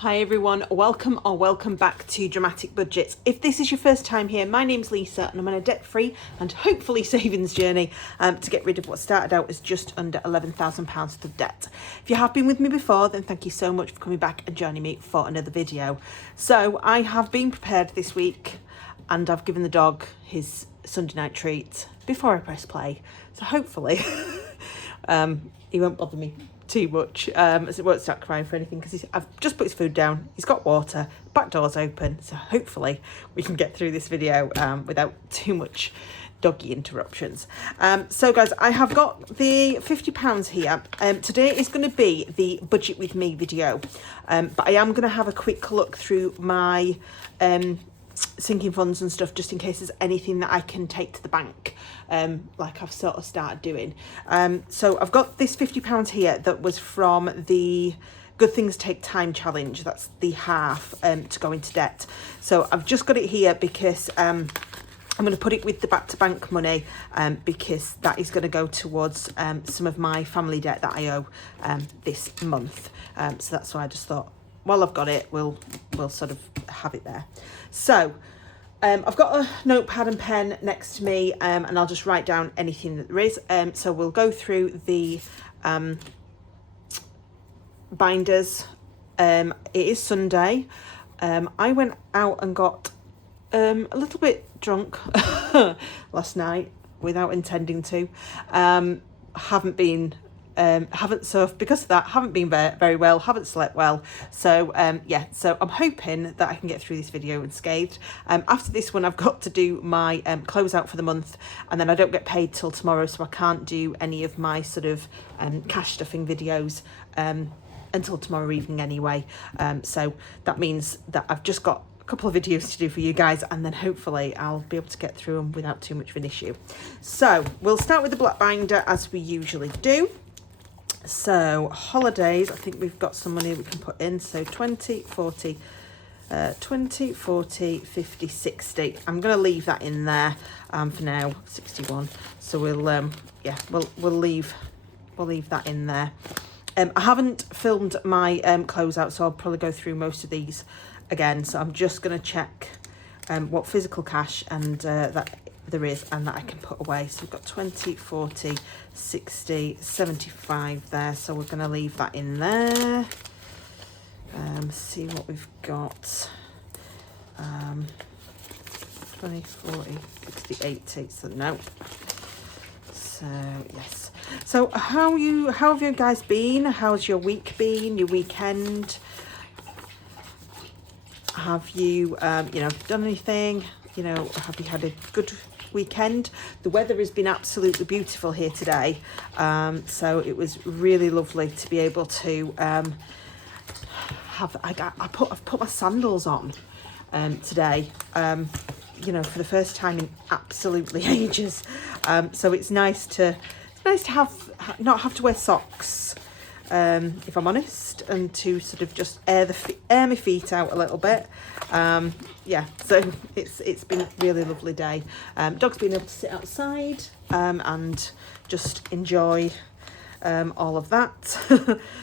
Hi everyone, welcome back to Dramatic Budgets. If this is your first time here, my name's Lisa and I'm on a debt-free and hopefully savings journey to get rid of what started out as just under £11,000 worth of debt. If you have been with me before, then thank you so much for coming back and joining me for another video. So I have been prepared this week and I've given the dog his Sunday night treat before I press play. So hopefully he won't bother me too much, as it won't start crying for anything because I've just put his food down, he's got water, back door's open, so hopefully we can get through this video without too much doggy interruptions. So guys, I have got the £50 here. Today is going to be the budget with me video, but I am going to have a quick look through my sinking funds and stuff just in case there's anything that I can take to the bank, like I've sort of started doing. So I've got this £50 here that was from the Good Things Take Time challenge. That's the half to go into debt. So I've just got it here because I'm going to put it with the back to bank money because that is going to go towards some of my family debt that I owe this month. So that's why I just thought, while I've got it, we'll sort of have it there. So I've got a notepad and pen next to me, and I'll just write down anything that there is. So we'll go through the binders. It is Sunday. I went out and got a little bit drunk last night without intending to. Because of that, haven't been very well, haven't slept well. So yeah, so I'm hoping that I can get through this video unscathed. After this one, I've got to do my closeout for the month, and then I don't get paid till tomorrow, so I can't do any of my sort of cash stuffing videos until tomorrow evening anyway. So that means that I've just got a couple of videos to do for you guys, and then hopefully I'll be able to get through them without too much of an issue. So we'll start with the black binder as we usually do. So holidays, I think we've got some money we can put in. So 20, 40, 50, 60. I'm going to leave that in there for now, 61. So we'll leave that in there. I haven't filmed my closeout, so I'll probably go through most of these again. So I'm just going to check what physical cash and that there is and that I can put away. So we've got 20, 40, 60, 75 there. So we're going to leave that in there. See what we've got. 20, 40, 60, 80. So no. So yes. So how have you guys been? How's your week been? Your weekend? Have you done anything? Have you had a good weekend? The weather has been absolutely beautiful here today, so it was really lovely to be able to I've put my sandals on today, for the first time in absolutely ages. So it's nice to not have to wear socks, if I'm honest, and to sort of just air my feet out a little bit. Yeah, so it's been a really lovely day. Dog's been able to sit outside and just enjoy all of that.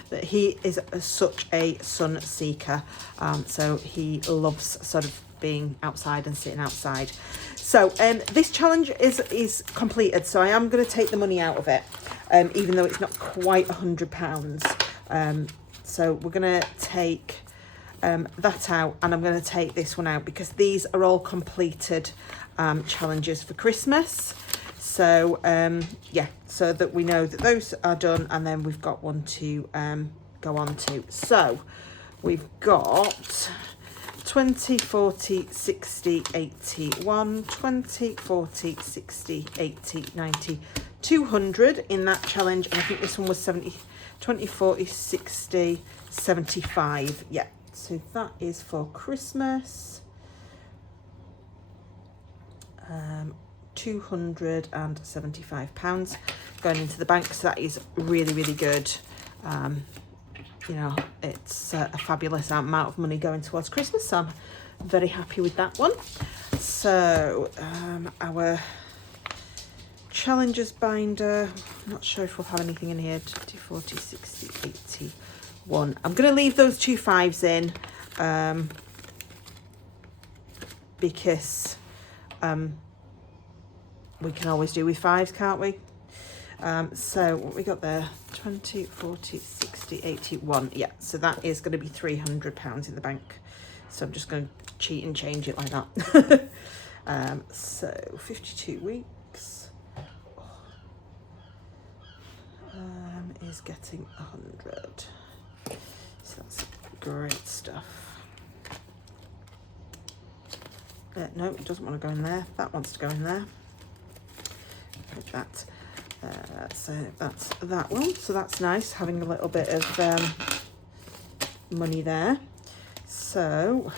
That he is such a sun seeker, so he loves sort of being outside and sitting outside. So this challenge is completed, so I am going to take the money out of it, even though it's not quite £100. So we're going to take that out, and I'm going to take this one out because these are all completed challenges for Christmas. So yeah, so that we know that those are done, and then we've got one to go on to. So we've got 20, 40, 60, 80, 1, 20, 40, 60, 80, 90, 200 in that challenge. And I think this one was 70, 20, 40, 60, 75. Yeah, so that is for Christmas. £275 going into the bank. So that is really, really good. It's a fabulous amount of money going towards Christmas, so I'm very happy with that one. So our challenges binder, I'm not sure if we'll have anything in here. 20, 40, 60, 80, 1. I'm going to leave those 2 5s in because we can always do with 5s, can't we? So what we got there, 20, 40, 60, 81. Yeah, so that is going to be £300 in the bank. So I'm just going to cheat and change it like that. So 52 weeks is getting 100. So that's great stuff. No, it doesn't want to go in there. That wants to go in there. Like that. So that's that one. So that's nice, having a little bit of money there. So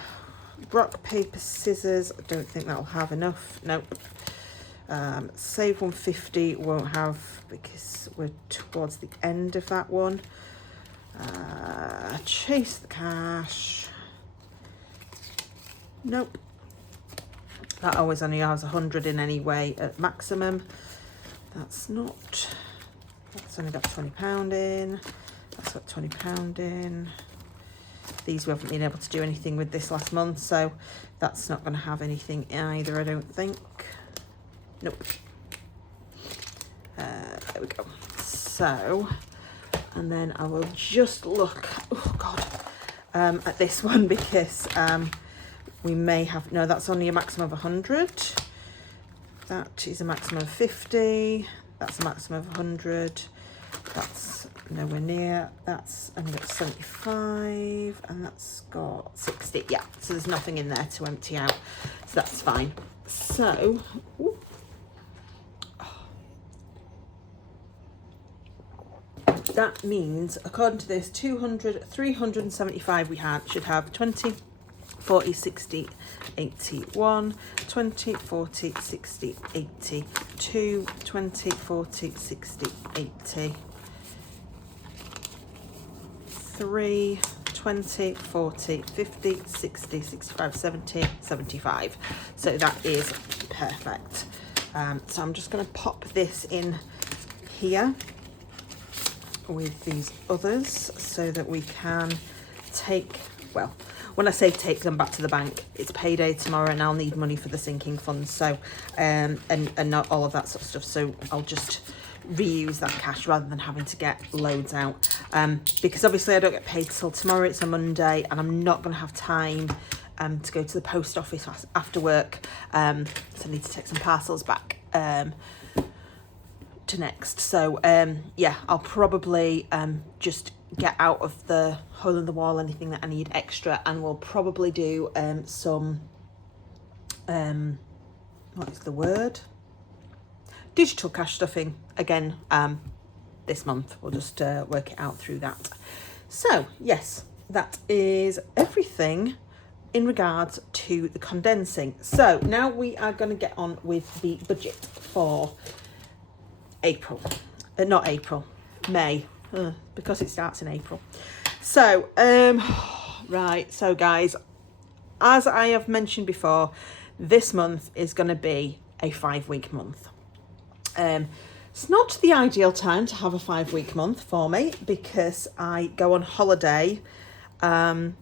rock, paper, scissors. I don't think that'll have enough. Nope. Save 150 won't have because we're towards the end of that one. Chase the cash. Nope. That always only has 100 in anyway at maximum. That's only got £20 in. That's got £20 in. These we haven't been able to do anything with this last month, so that's not going to have anything either, I don't think. Nope. There we go. So, and then I will just look, oh God, at this one because we may have, no, that's only a maximum of 100. That is a maximum of 50. That's a maximum of 100. That's nowhere near. That's only got 75, and that's got 60. Yeah, so there's nothing in there to empty out, so that's fine. So, ooh. That means, according to this, 375 we should have 20, 40, 60, 81, 20, 40, 60, 80, 2, 20, 40, 60, 80, 3, 20, 40, 50, 60, 65, 70, 75. So that is perfect. So I'm just going to pop this in here with these others so that we can take, well, when I say take them back to the bank, it's payday tomorrow and I'll need money for the sinking funds, so and not all of that sort of stuff, so I'll just reuse that cash rather than having to get loads out, because obviously I don't get paid till tomorrow. It's a Monday and I'm not going to have time to go to the post office after work, so I need to take some parcels back to Next. So yeah, I'll probably just get out of the hole in the wall anything that I need extra, and we'll probably do some what is the word, digital cash stuffing again this month. We'll just work it out through that. So yes, that is everything in regards to the condensing. So now we are going to get on with the budget for April, not April, May, because it starts in April. So, right, so guys, as I have mentioned before, this month is going to be a 5-week month. It's not the ideal time to have a 5-week month for me because I go on holiday right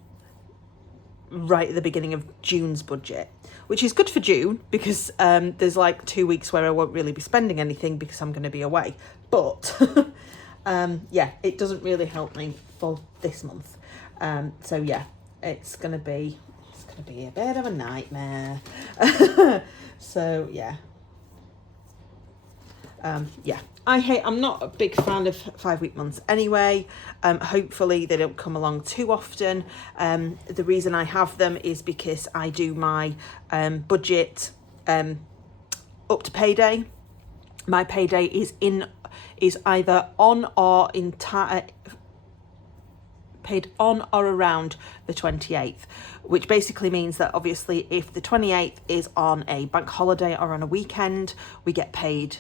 at the beginning of June's budget, which is good for June because there's like 2 weeks where I won't really be spending anything because I'm going to be away. But yeah, it doesn't really help me for this month. So yeah, it's going to be a bit of a nightmare. So yeah. Yeah, I'm not a big fan of 5-week months anyway. Hopefully they don't come along too often. The reason I have them is because I do my budget up to payday. My payday is either on or paid on or around the 28th, which basically means that obviously if the 28th is on a bank holiday or on a weekend, we get paid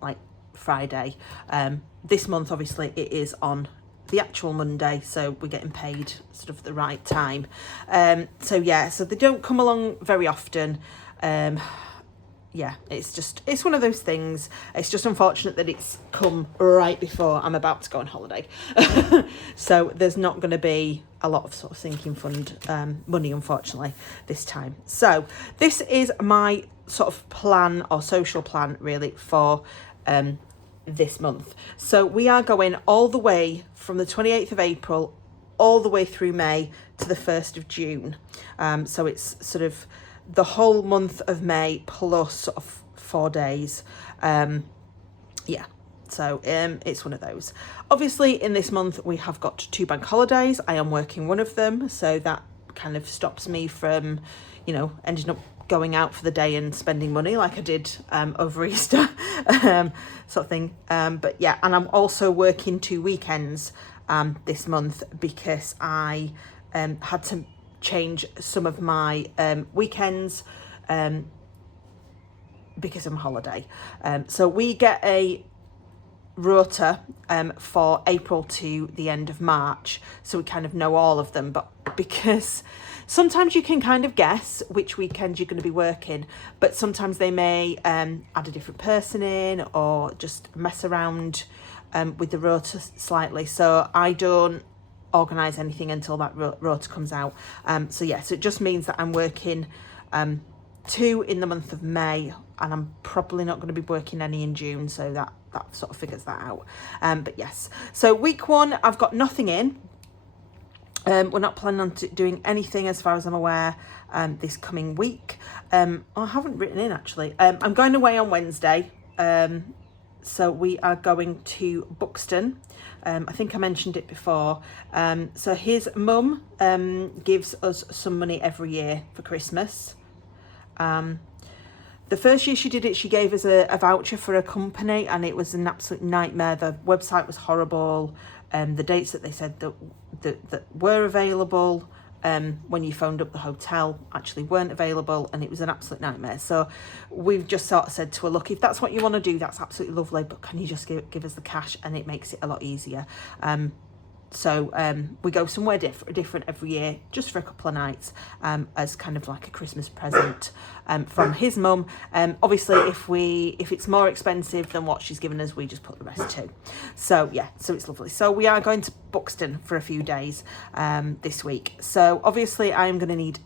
like Friday. This month obviously it is on the actual Monday, so we're getting paid sort of the right time. So yeah, so they don't come along very often. yeah, it's one of those things. It's just unfortunate that it's come right before I'm about to go on holiday. So there's not going to be a lot of sort of sinking fund money, unfortunately, this time. So this is my sort of plan, or social plan really, for this month. So we are going all the way from the 28th of April all the way through May to the 1st of June. So it's sort of the whole month of May plus sort of 4 days. Yeah, so it's one of those. Obviously in this month we have got 2 bank holidays. I am working one of them, so that kind of stops me from, you know, ending up going out for the day and spending money like I did over Easter, sort of thing. But yeah, and I'm also working 2 weekends this month because I had to change some of my weekends because I'm on holiday. So we get a rota for April to the end of March, so we kind of know all of them, but because sometimes you can kind of guess which weekend you're going to be working, but sometimes they may add a different person in or just mess around with the rota slightly, so I don't organise anything until that rota comes out. So yeah, so it just means that I'm working 2 in the month of May, and I'm probably not going to be working any in June, so that sort of figures that out. But yes, so week 1 I've got nothing in. We're not planning on doing anything as far as I'm aware this coming week. I haven't written in actually. I'm going away on Wednesday, so we are going to Buxton. I think I mentioned it before. So his mum gives us some money every year for Christmas. The first year she did it, she gave us a voucher for a company, and it was an absolute nightmare. The website was horrible. The dates that they said that were available when you phoned up the hotel actually weren't available, and it was an absolute nightmare. So we've just sort of said to her, look, if that's what you want to do, that's absolutely lovely, but can you just give us the cash, and it makes it a lot easier. So we go somewhere different every year, just for a couple of nights, as kind of like a Christmas present from his mum. Obviously, if it's more expensive than what she's given us, we just put the rest to. So yeah, so it's lovely. So we are going to Buxton for a few days this week. So obviously, I am going to need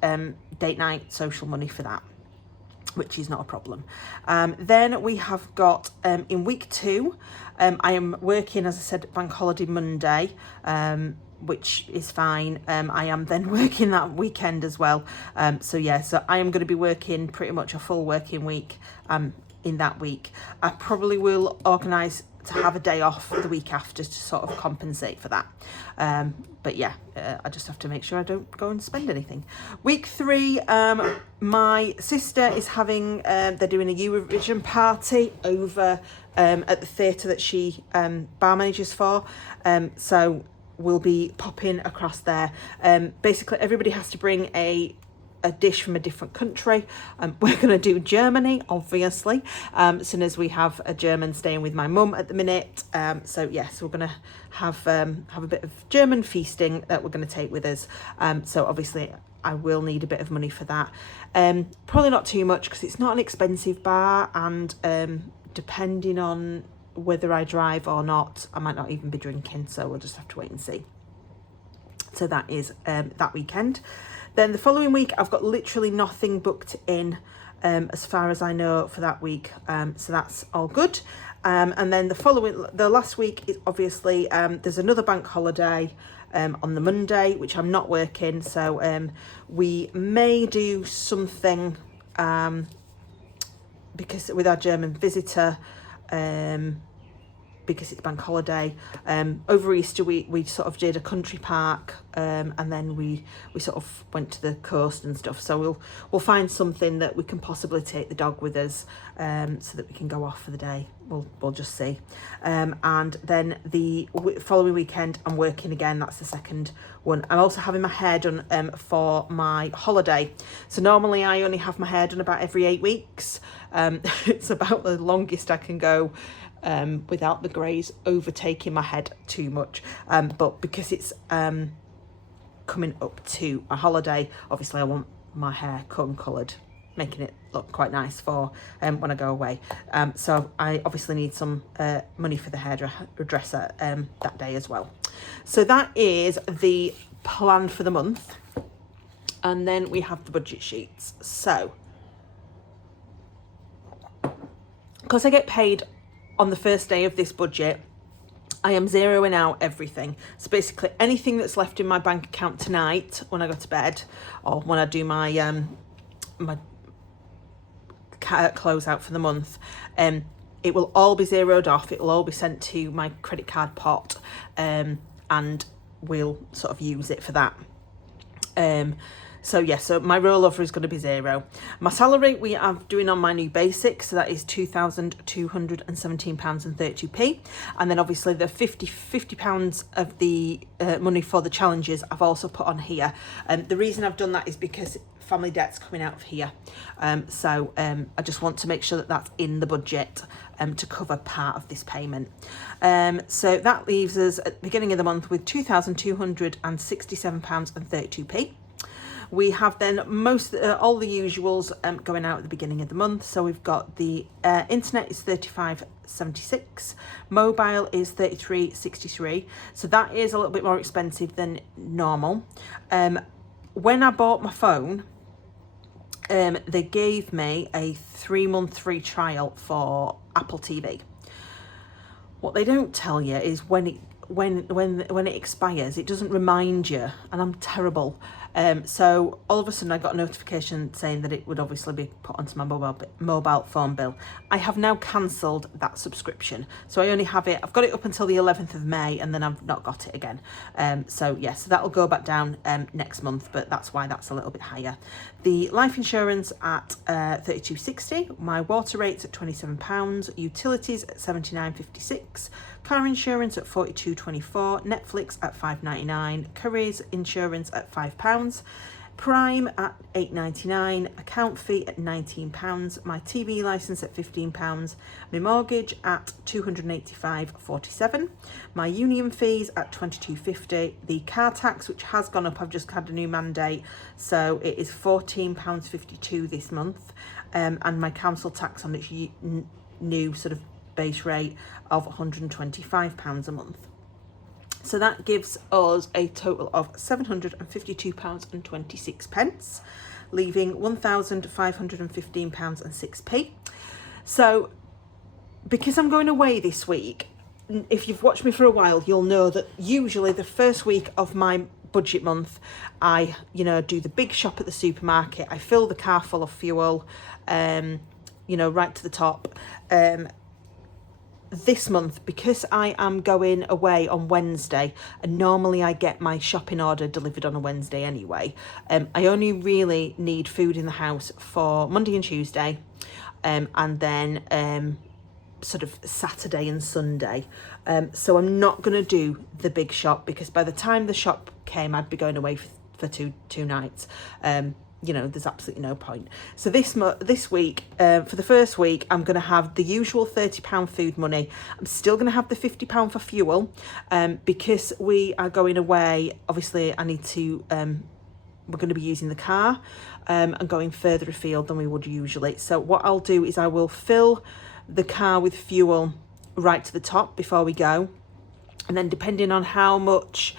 date night social money for that, which is not a problem. Then we have got in week 2, I am working, as I said, bank holiday Monday, which is fine. I am then working that weekend as well. So yeah, so I am going to be working pretty much a full working week in that week. I probably will organise to have a day off the week after to sort of compensate for that. But yeah, I just have to make sure I don't go and spend anything. Week 3, my sister is having, they're doing a Eurovision party over at the theatre that she bar manages for. So we'll be popping across there. Basically, everybody has to bring a dish from a different country. We're going to do Germany, obviously, as soon as we have a German staying with my mum at the minute. So yes, we're going to have a bit of German feasting that we're going to take with us. So obviously I will need a bit of money for that. Probably not too much because it's not an expensive bar, and depending on whether I drive or not, I might not even be drinking, so we'll just have to wait and see. So that is that weekend. Then the following week, I've got literally nothing booked in as far as I know for that week. So that's all good. And then the last week is obviously, there's another bank holiday on the Monday, which I'm not working. So we may do something because with our German visitor, because it's bank holiday. Over Easter we sort of did a country park, and then we sort of went to the coast and stuff. So we'll find something that we can possibly take the dog with us, so that we can go off for the day. We'll just see. And then the following weekend I'm working again. That's the second one. I'm also having my hair done for my holiday. So normally I only have my hair done about every 8 weeks. It's about the longest I can go without the greys overtaking my head too much. But because it's coming up to a holiday, obviously I want my hair comb coloured making it look quite nice for when I go away. So I obviously need some money for the hairdresser that day as well. So that is the plan for the month. And then we have the budget sheets. So, because I get paid on the first day of this budget, I am zeroing out everything. So basically anything that's left in my bank account tonight when I go to bed, or when I do my my close out for the month, it will all be zeroed off. It will all be sent to my credit card pot, and we'll sort of use it for that. So yeah, so my rollover is going to be 0. My salary we are doing on my new basic, so that is £2,217.32p. And then obviously the £50 of the money for the challenges I've also put on here. The reason I've done that is because family debt's coming out of here. So I just want to make sure that that's in the budget to cover part of this payment. So that leaves us at the beginning of the month with £2,267.32p. We have then all the usuals going out at the beginning of the month. So we've got the internet is £35.76, mobile is £33.63. So that is a little bit more expensive than normal. When I bought my phone, they gave me a 3-month free trial for Apple TV. What they don't tell you is when it expires, it doesn't remind you, and I'm terrible. So all of a sudden I got a notification saying that it would obviously be put onto my mobile phone bill. I have now cancelled that subscription. So I only have it, I've got it up until the 11th of May, and then I've not got it again. So yeah, so that'll go back down next month, but that's why that's a little bit higher. The life insurance at £32.60, my water rates at £27, utilities at £79.56, car insurance at £42.24, Netflix at £5.99, couriers insurance at £5, Prime at £8.99, account fee at £19, my TV licence at £15, my mortgage at £285.47, my union fees at £22.50, the car tax, which has gone up, I've just had a new mandate, so it is £14.52 this month, and my council tax on its new sort of base rate of £125 a month. So that gives us a total of £752.26, leaving £1,515.06p. So because I'm going away this week, if you've watched me for a while, you'll know that usually the first week of my budget month, I, do the big shop at the supermarket. I fill the car full of fuel, right to the top. This month, because I am going away on Wednesday, and normally I get my shopping order delivered on a Wednesday anyway, I only really need food in the house for Monday and Tuesday, and then sort of Saturday and Sunday. So I'm not going to do the big shop, because by the time the shop came, I'd be going away for two nights. There's absolutely no point. So this week, for the first week, I'm going to have the usual £30 food money. I'm still going to have the £50 for fuel, because we are going away. Obviously, I need to, we're going to be using the car and going further afield than we would usually. So what I'll do is I will fill the car with fuel right to the top before we go. And then depending on how much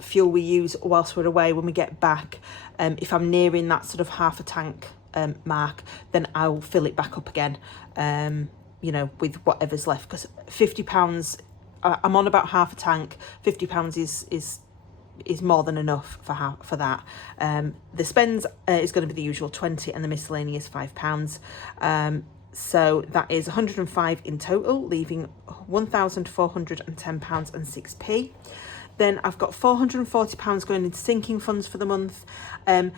fuel we use whilst we're away, when we get back, if I'm nearing that sort of half a tank mark, then I'll fill it back up again, with whatever's left, because £50, I'm on about half a tank. £50 is more than enough for that. The spends is going to be the usual 20, and the miscellaneous £5. So that is 105 in total, leaving £1,410.06p. Then I've got £440 going into sinking funds for the month. My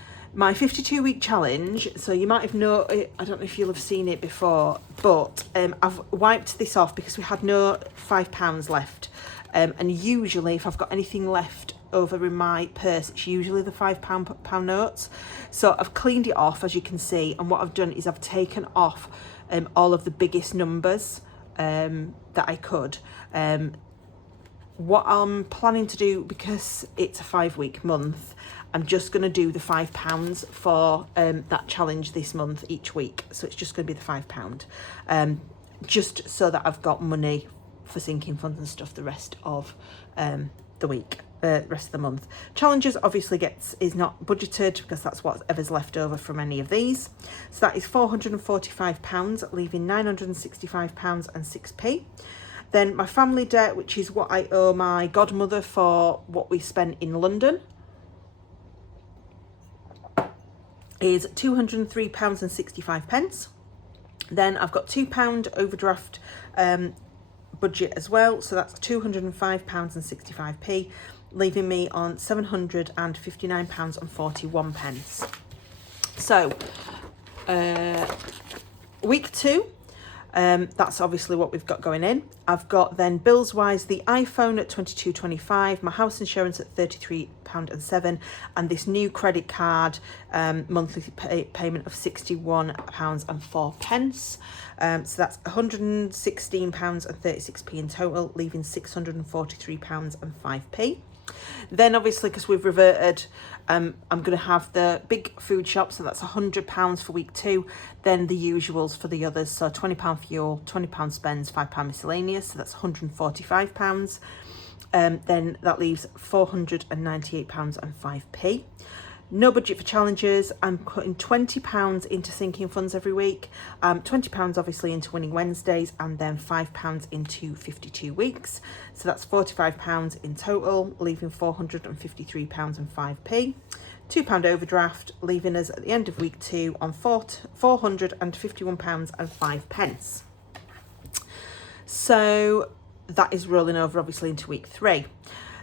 52-week challenge, so you might have I don't know if you'll have seen it before, but I've wiped this off because we had no £5 left. And usually if I've got anything left over in my purse, it's usually the £5 notes. So I've cleaned it off, as you can see, and what I've done is I've taken off all of the biggest numbers that I could. what I'm planning to do, because it's a 5-week month, I'm just going to do the £5 for that challenge this month each week. So it's just going to be the £5, just so that I've got money for sinking funds and stuff the rest of the week, rest of the month. Challenges obviously is not budgeted because that's whatever's left over from any of these. So that is £445, leaving £965 and 6p. Then my family debt, which is what I owe my godmother for what we spent in London, is £203 and 65p. Then I've got £2 overdraft budget as well, so that's £205 and 65p, leaving me on £759 and 41p. So week 2, that's obviously what we've got going in. I've got then bills wise the iPhone at £22.25, my house insurance at £33.07, and this new credit card monthly payment of £61 and 4p. So that's £116 and 36p in total, leaving £643 and 5p. Then obviously, because we've reverted, I'm going to have the big food shop, so that's £100 for week 2. Then the usuals for the others, so £20 fuel, £20 spends, £5 miscellaneous, so that's £145. Then that leaves £498 and 5p. No budget for challenges. I'm putting £20 into sinking funds every week, £20 obviously into winning Wednesdays, and then £5 into 52 weeks. So that's £45 in total, leaving £453 and 5p. £2 overdraft, leaving us at the end of week 2 on £451 and 5p. So that is rolling over obviously into week 3.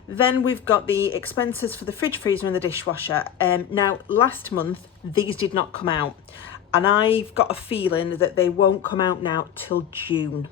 Then we've got the expenses for the fridge, freezer and the dishwasher. Now, last month, these did not come out, and I've got a feeling that they won't come out now till June.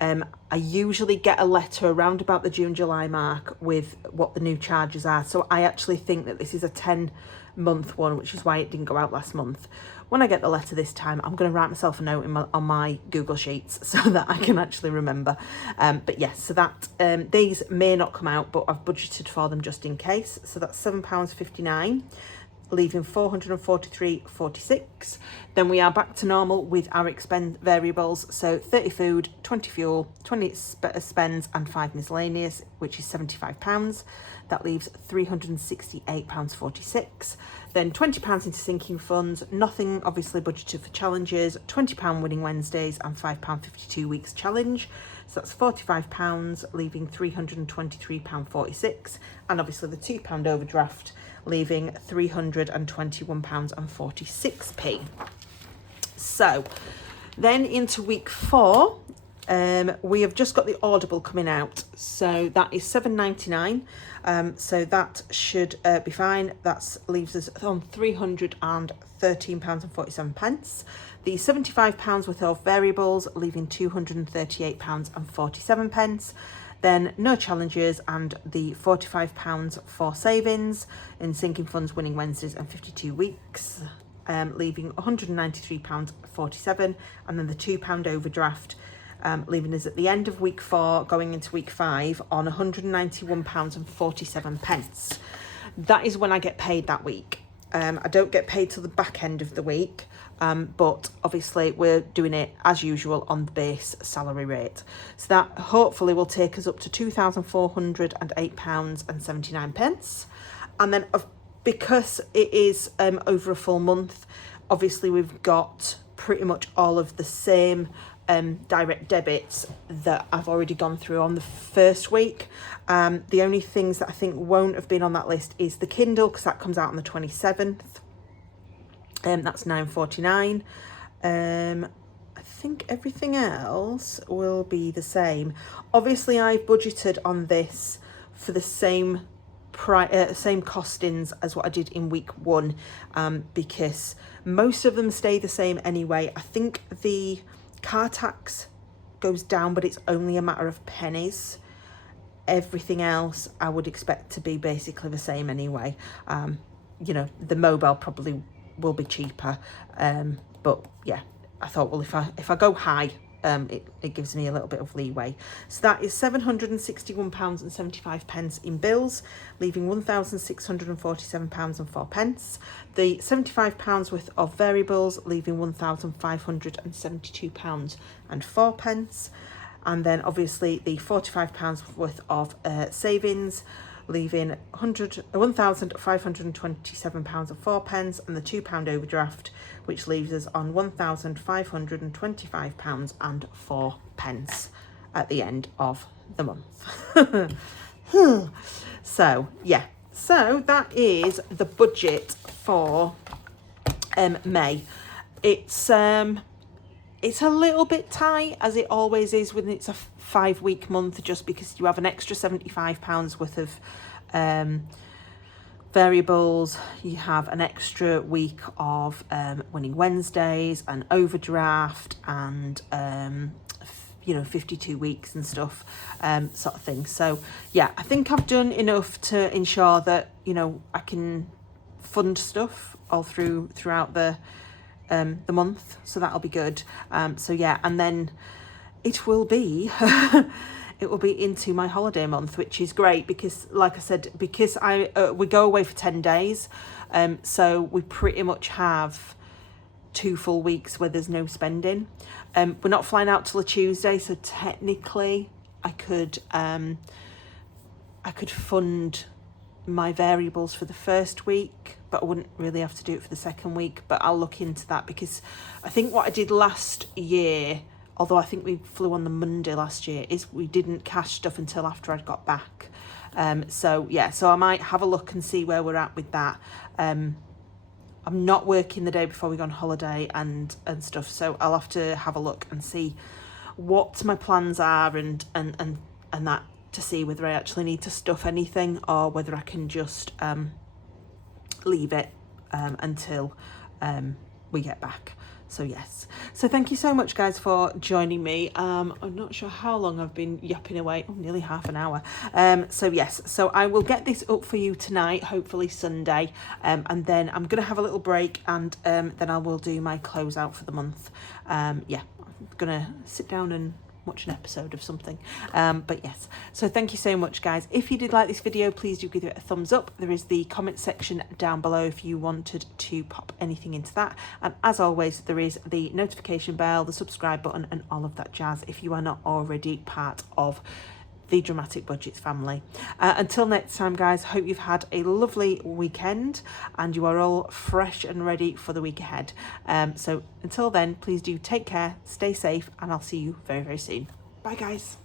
I usually get a letter around about the June-July mark with what the new charges are, so I actually think that this is a 10-month one, which is why it didn't go out last month. When I get the letter this time, I'm going to write myself a note on my Google Sheets so that I can actually remember. But yes, so that these may not come out, but I've budgeted for them just in case. So that's £7.59, leaving £443.46. Then we are back to normal with our expense variables. So 30 food, 20 fuel, 20 spends and 5 miscellaneous, which is £75. That leaves £368.46. Then £20 into sinking funds, nothing obviously budgeted for challenges, £20 winning Wednesdays and £5.52 weeks challenge. So that's £45, leaving £323.46. And obviously the £2 overdraft, leaving £321 and 46p. So then into week 4, we have just got the Audible coming out, so that is £7.99. So that should be fine. That leaves us on £313 and 47p. The £75 worth of variables, leaving £238 and 47p. Then no challenges and the £45 for savings in sinking funds, winning Wednesdays and 52 weeks, leaving £193.47, and then the £2 overdraft, leaving us at the end of week 4 going into week 5 on £191 and 47p. That is when I get paid that week. I don't get paid till the back end of the week, but obviously we're doing it as usual on the base salary rate. So that hopefully will take us up to £2,408 and 79p. And then because it is over a full month, obviously we've got pretty much all of the same direct debits that I've already gone through on the first week. The only things that I think won't have been on that list is the Kindle, because that comes out on the 27th. That's £9.49. I think everything else will be the same. Obviously, I've budgeted on this for the same costings as what I did in week 1, because most of them stay the same anyway. I think the car tax goes down, but it's only a matter of pennies. Everything else I would expect to be basically the same anyway. You know, the mobile probably will be cheaper, but yeah, I thought, well, if I go high, it gives me a little bit of leeway. So that is £761.75 in bills, leaving £1,647.04. The £75 worth of variables, leaving £1,572.04. And then obviously the £45 worth of savings, leaving £1,527.04, and the £2 overdraft, which leaves us on £1,525.04 at the end of the month. So yeah, so that is the budget for May. It's a little bit tight, as it always is when it's a 5-week month, just because you have an extra £75 worth of variables. You have an extra week of winning Wednesdays and overdraft and 52 weeks and stuff, sort of thing. So yeah, I think I've done enough to ensure that I can fund stuff all throughout the month, so that'll be good. So yeah, and then it will be into my holiday month, which is great because, like I said, because we go away for 10 days, so we pretty much have 2 full weeks where there's no spending. We're not flying out till a Tuesday, so technically I could fund my variables for the first week, but I wouldn't really have to do it for the second week. But I'll look into that, because I think what I did last year, although I think we flew on the Monday last year, is we didn't cash stuff until after I'd got back. So yeah, so I might have a look and see where we're at with that. I'm not working the day before we go on holiday and stuff, so I'll have to have a look and see what my plans are and that, to see whether I actually need to stuff anything or whether I can just leave it until we get back. So yes, so thank you so much guys for joining me. I'm not sure how long I've been yapping away. Nearly half an hour. So yes, so I will get this up for you tonight, hopefully Sunday, and then I'm gonna have a little break, and then I will do my closeout for the month. Yeah, I'm gonna sit down and watch an episode of something, but yes, so thank you so much guys. If you did like this video, please do give it a thumbs up. There is the comment section down below if you wanted to pop anything into that, and as always there is the notification bell, the subscribe button, and all of that jazz if you are not already part of the Dramatic Budgets family. Until next time guys, hope you've had a lovely weekend and you are all fresh and ready for the week ahead. So until then, please do take care, stay safe, and I'll see you very, very soon. Bye guys.